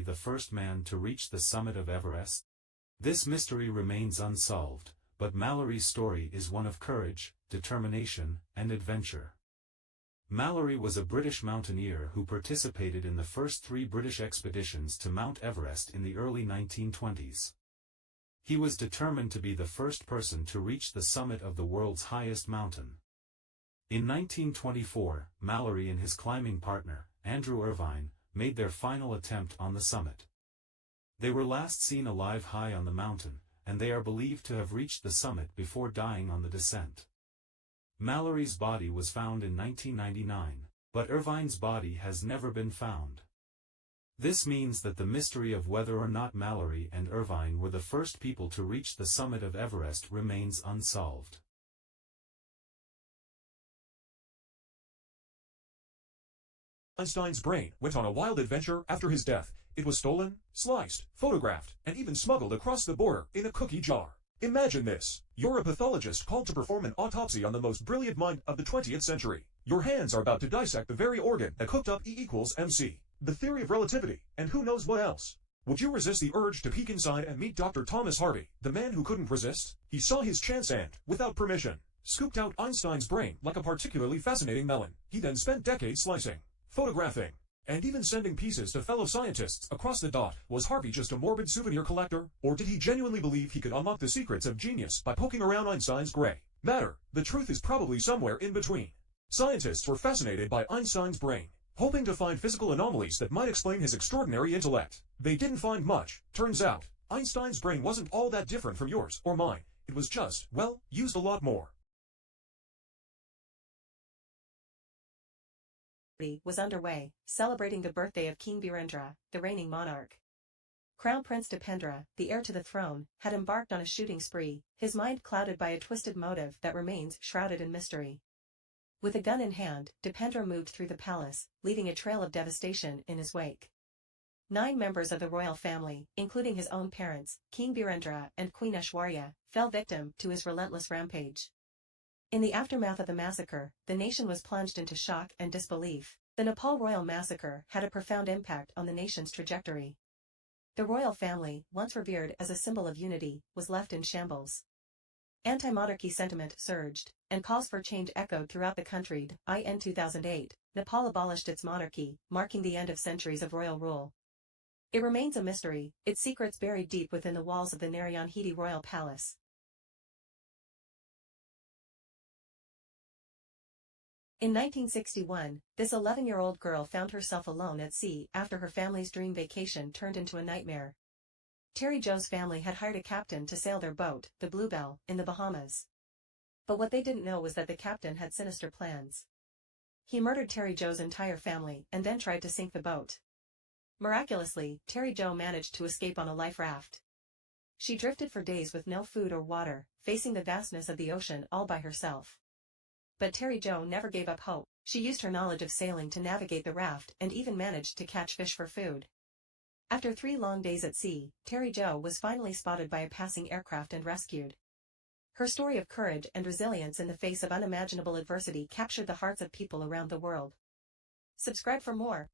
the first man to reach the summit of Everest? This mystery remains unsolved, but Mallory's story is one of courage, determination, and adventure. Mallory was a British mountaineer who participated in the first 3 British expeditions to Mount Everest in the early 1920s. He was determined to be the first person to reach the summit of the world's highest mountain. In 1924, Mallory and his climbing partner, Andrew Irvine, made their final attempt on the summit. They were last seen alive high on the mountain, and they are believed to have reached the summit before dying on the descent. Mallory's body was found in 1999, but Irvine's body has never been found. This means that the mystery of whether or not Mallory and Irvine were the first people to reach the summit of Everest remains unsolved. Einstein's brain went on a wild adventure after his death. It was stolen, sliced, photographed, and even smuggled across the border in a cookie jar. Imagine this. You're a pathologist called to perform an autopsy on the most brilliant mind of the 20th century. Your hands are about to dissect the very organ that cooked up E=mc, the theory of relativity, and who knows what else. Would you resist the urge to peek inside and meet Dr. Thomas Harvey, the man who couldn't resist? He saw his chance and, without permission, scooped out Einstein's brain like a particularly fascinating melon. He then spent decades slicing, photographing, and even sending pieces to fellow scientists across the dot. Was Harvey just a morbid souvenir collector, or did he genuinely believe he could unlock the secrets of genius by poking around Einstein's gray matter? The truth is probably somewhere in between. Scientists were fascinated by Einstein's brain, hoping to find physical anomalies that might explain his extraordinary intellect. They didn't find much. Turns out, Einstein's brain wasn't all that different from yours or mine. It was just, well, used a lot more. Was underway, celebrating the birthday of King Birendra, the reigning monarch. Crown Prince Dipendra, the heir to the throne, had embarked on a shooting spree, his mind clouded by a twisted motive that remains shrouded in mystery. With a gun in hand, Dipendra moved through the palace, leaving a trail of devastation in his wake. 9 members of the royal family, including his own parents, King Birendra and Queen Aishwarya, fell victim to his relentless rampage. In the aftermath of the massacre, the nation was plunged into shock and disbelief. The Nepal royal massacre had a profound impact on the nation's trajectory. The royal family, once revered as a symbol of unity, was left in shambles. Anti-monarchy sentiment surged, and calls for change echoed throughout the country. In 2008, Nepal abolished its monarchy, marking the end of centuries of royal rule. It remains a mystery, its secrets buried deep within the walls of the Narayanhiti royal palace. In 1961, this 11-year-old girl found herself alone at sea after her family's dream vacation turned into a nightmare. Terry Jo's family had hired a captain to sail their boat, the Bluebell, in the Bahamas. But what they didn't know was that the captain had sinister plans. He murdered Terry Jo's entire family and then tried to sink the boat. Miraculously, Terry Jo managed to escape on a life raft. She drifted for days with no food or water, facing the vastness of the ocean all by herself. But Terry Jo never gave up hope. She used her knowledge of sailing to navigate the raft and even managed to catch fish for food. After 3 long days at sea, Terry Jo was finally spotted by a passing aircraft and rescued. Her story of courage and resilience in the face of unimaginable adversity captured the hearts of people around the world. Subscribe for more.